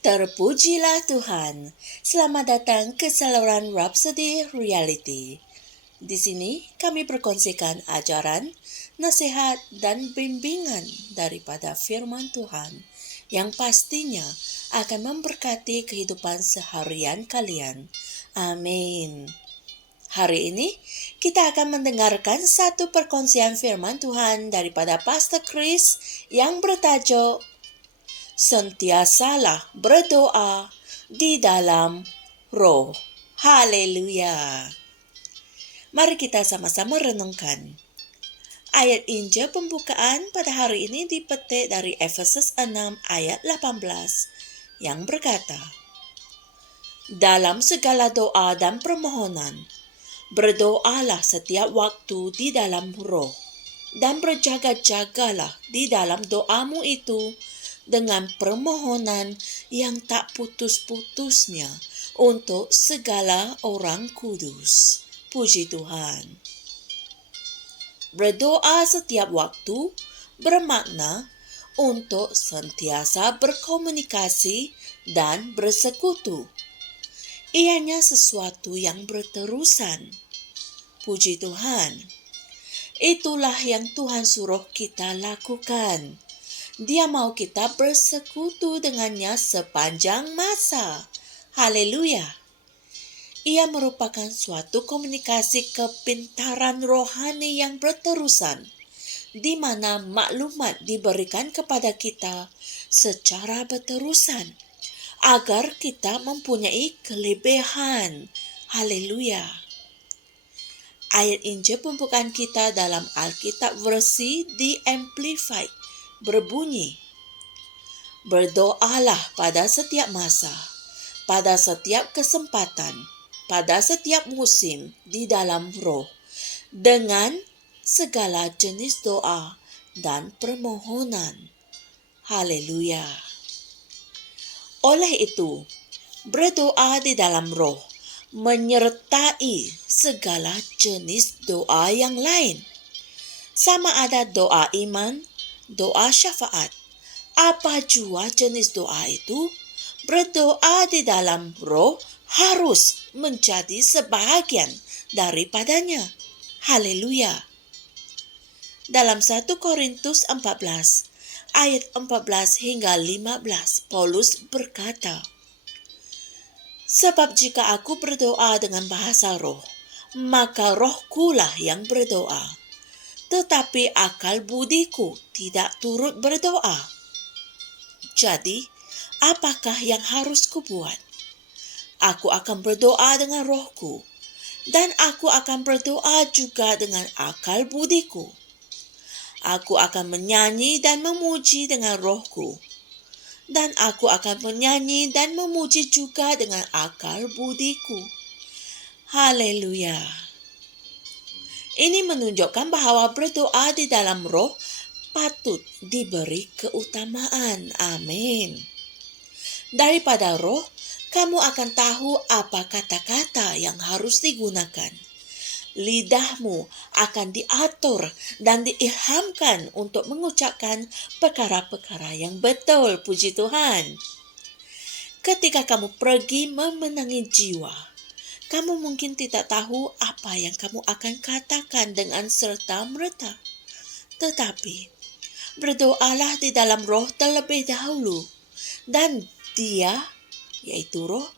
Terpujilah Tuhan. Selamat datang ke saluran Rhapsody Reality. Di sini kami berkongsikan ajaran, nasihat, dan bimbingan daripada firman Tuhan yang pastinya akan memberkati kehidupan seharian kalian. Amin. Hari ini kita akan mendengarkan satu perkongsian firman Tuhan daripada Pastor Chris yang bertajuk Sentiasalah berdoa di dalam Roh. Haleluya. Mari kita sama-sama renungkan. Ayat Injil pembukaan pada hari ini dipetik dari Efesus 6 ayat 18 yang berkata, dalam segala doa dan permohonan, berdoalah setiap waktu di dalam Roh, dan berjaga-jagalah di dalam doamu itu dengan permohonan yang tak putus-putusnya untuk segala orang kudus. Puji Tuhan. Berdoa setiap waktu bermakna untuk sentiasa berkomunikasi dan bersekutu. Ianya sesuatu yang berterusan. Puji Tuhan. Itulah yang Tuhan suruh kita lakukan. Dia mau kita bersekutu dengannya sepanjang masa. Haleluya. Ia merupakan suatu komunikasi kepintaran rohani yang berterusan, di mana maklumat diberikan kepada kita secara berterusan, agar kita mempunyai kelebihan. Haleluya. Ayat Injil pembukaan kita dalam Alkitab versi The Amplified berbunyi, berdoalah pada setiap masa, pada setiap kesempatan, pada setiap musim di dalam Roh, dengan segala jenis doa dan permohonan. Haleluya. Oleh itu, berdoa di dalam Roh menyertai segala jenis doa yang lain. Sama ada doa iman, doa syafaat, apa jua jenis doa itu, berdoa di dalam Roh harus menjadi sebahagian daripadanya. Haleluya. Dalam 1 Korintus 14, ayat 14 hingga 15, Paulus berkata, sebab jika aku berdoa dengan bahasa roh, maka rohkulah yang berdoa. Tetapi akal budiku tidak turut berdoa. Jadi, apakah yang harus kubuat? Aku akan berdoa dengan rohku, dan aku akan berdoa juga dengan akal budiku. Aku akan menyanyi dan memuji dengan rohku, dan aku akan menyanyi dan memuji juga dengan akal budiku. Haleluya. Ini menunjukkan bahwa berdoa di dalam Roh patut diberi keutamaan. Amin. Daripada Roh, kamu akan tahu apa kata-kata yang harus digunakan. Lidahmu akan diatur dan diilhamkan untuk mengucapkan perkara-perkara yang betul. Puji Tuhan. Ketika kamu pergi memenangi jiwa, kamu mungkin tidak tahu apa yang kamu akan katakan dengan serta-merta. Tetapi, berdoalah di dalam Roh terlebih dahulu. Dan Dia, yaitu Roh,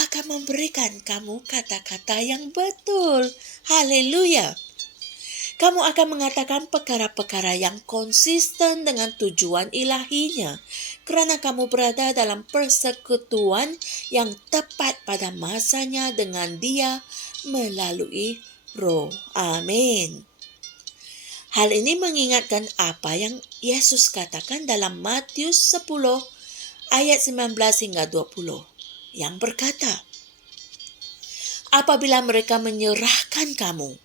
akan memberikan kamu kata-kata yang betul. Haleluya. Kamu akan mengatakan perkara-perkara yang konsisten dengan tujuan ilahinya, kerana kamu berada dalam persekutuan yang tepat pada masanya dengan Dia melalui Roh. Amin. Hal ini mengingatkan apa yang Yesus katakan dalam Matius 10 ayat 19 hingga 20 yang berkata, apabila mereka menyerahkan kamu,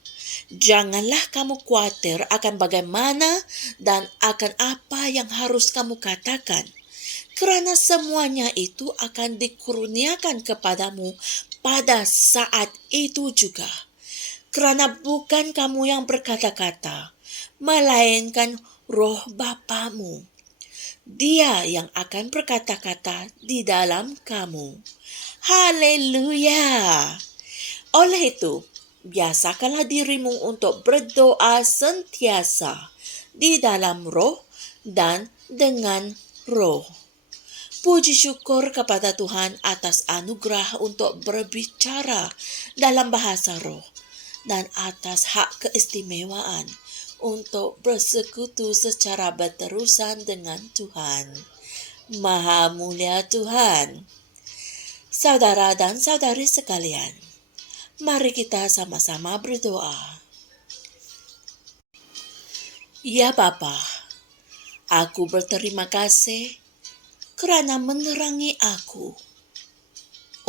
janganlah kamu khawatir akan bagaimana dan akan apa yang harus kamu katakan, kerana semuanya itu akan dikurniakan kepadamu pada saat itu juga. Kerana bukan kamu yang berkata-kata, melainkan Roh Bapamu. Dia yang akan berkata-kata di dalam kamu. Haleluya! Oleh itu, biasakanlah dirimu untuk berdoa sentiasa di dalam roh dan dengan roh. Puji syukur kepada Tuhan atas anugerah untuk berbicara dalam bahasa roh dan atas hak keistimewaan untuk bersekutu secara berterusan dengan Tuhan. Maha mulia Tuhan. Saudara dan saudari sekalian, mari kita sama-sama berdoa. Ya Bapa, aku berterima kasih kerana menerangi aku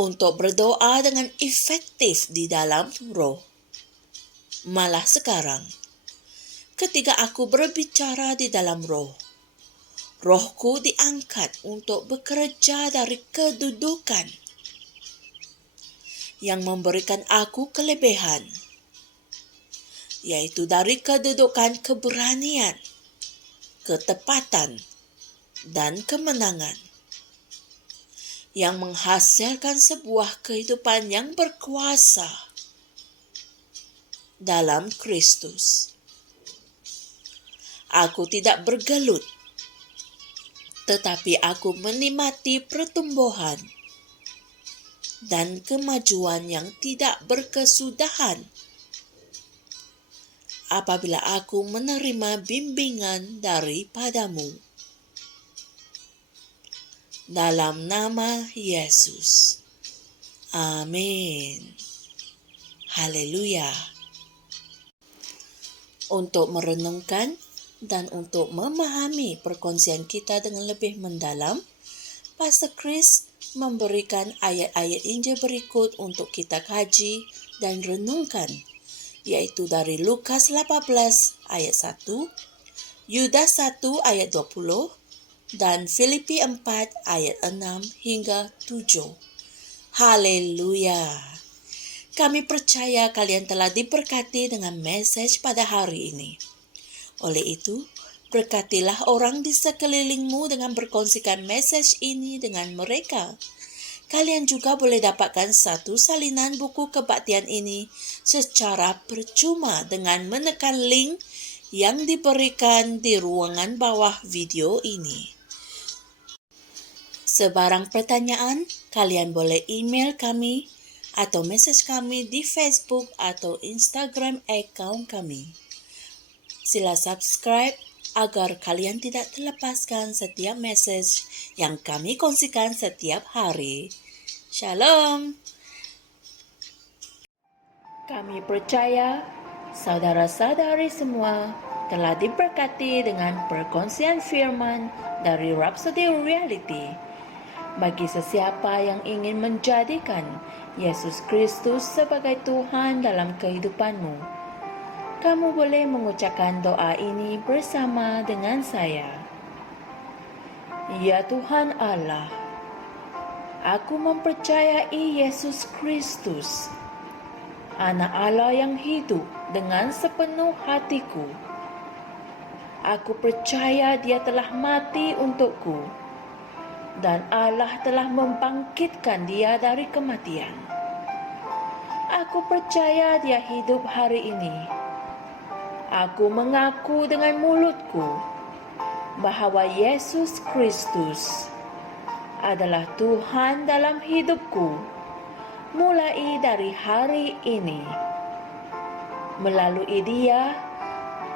untuk berdoa dengan efektif di dalam roh. Malah sekarang, ketika aku berbicara di dalam roh, rohku diangkat untuk bekerja dari kedudukan yang memberikan aku kelebihan, yaitu dari kedudukan keberanian, ketepatan, dan kemenangan, yang menghasilkan sebuah kehidupan yang berkuasa dalam Kristus. Aku tidak bergelut, tetapi aku menikmati pertumbuhan dan kemajuan yang tidak berkesudahan apabila aku menerima bimbingan daripadamu. Dalam nama Yesus. Amin. Haleluya. Untuk merenungkan dan untuk memahami perkongsian kita dengan lebih mendalam, Pastor Chris memberikan ayat-ayat Injil berikut untuk kita kaji dan renungkan, yaitu dari Lukas 18 ayat 1, Yudas 1 ayat 20, dan Filipi 4 ayat 6 hingga 7. Haleluya. Kami percaya kalian telah diberkati dengan message pada hari ini. Oleh itu, berkatilah orang di sekelilingmu dengan berkongsikan message ini dengan mereka. Kalian juga boleh dapatkan satu salinan buku kebaktian ini secara percuma dengan menekan link yang diberikan di ruangan bawah video ini. Sebarang pertanyaan, kalian boleh email kami atau message kami di Facebook atau Instagram account kami. Sila subscribe agar kalian tidak terlepaskan setiap message yang kami kongsikan setiap hari. Shalom. Kami percaya saudara-saudari semua telah diberkati dengan perkongsian firman dari Rhapsody Reality. Bagi sesiapa yang ingin menjadikan Yesus Kristus sebagai Tuhan dalam kehidupanmu, kamu boleh mengucapkan doa ini bersama dengan saya. Ya Tuhan Allah, aku mempercayai Yesus Kristus, Anak Allah yang hidup dengan sepenuh hatiku. Aku percaya Dia telah mati untukku, dan Allah telah membangkitkan Dia dari kematian. Aku percaya Dia hidup hari ini. Aku mengaku dengan mulutku bahawa Yesus Kristus adalah Tuhan dalam hidupku mulai dari hari ini. Melalui Dia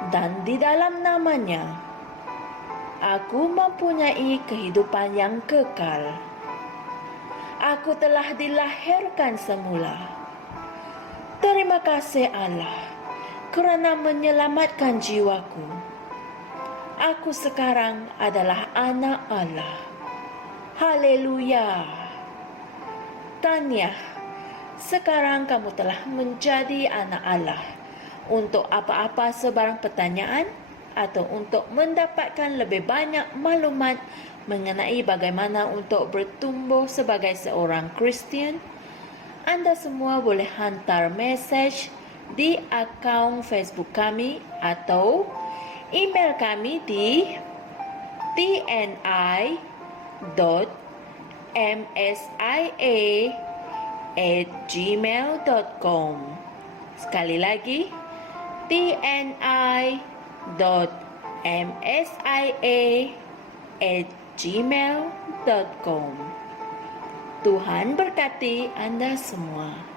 dan di dalam nama-Nya, aku mempunyai kehidupan yang kekal. Aku telah dilahirkan semula. Terima kasih Allah kerana menyelamatkan jiwaku. Aku sekarang adalah anak Allah. Haleluya. Tahniah, sekarang kamu telah menjadi anak Allah. Untuk apa-apa sebarang pertanyaan atau untuk mendapatkan lebih banyak maklumat mengenai bagaimana untuk bertumbuh sebagai seorang Kristian, anda semua boleh hantar message di akaun Facebook kami atau email kami di tni.msia@gmail.com. Sekali lagi, tni.msia@gmail.com. Tuhan berkati Anda semua.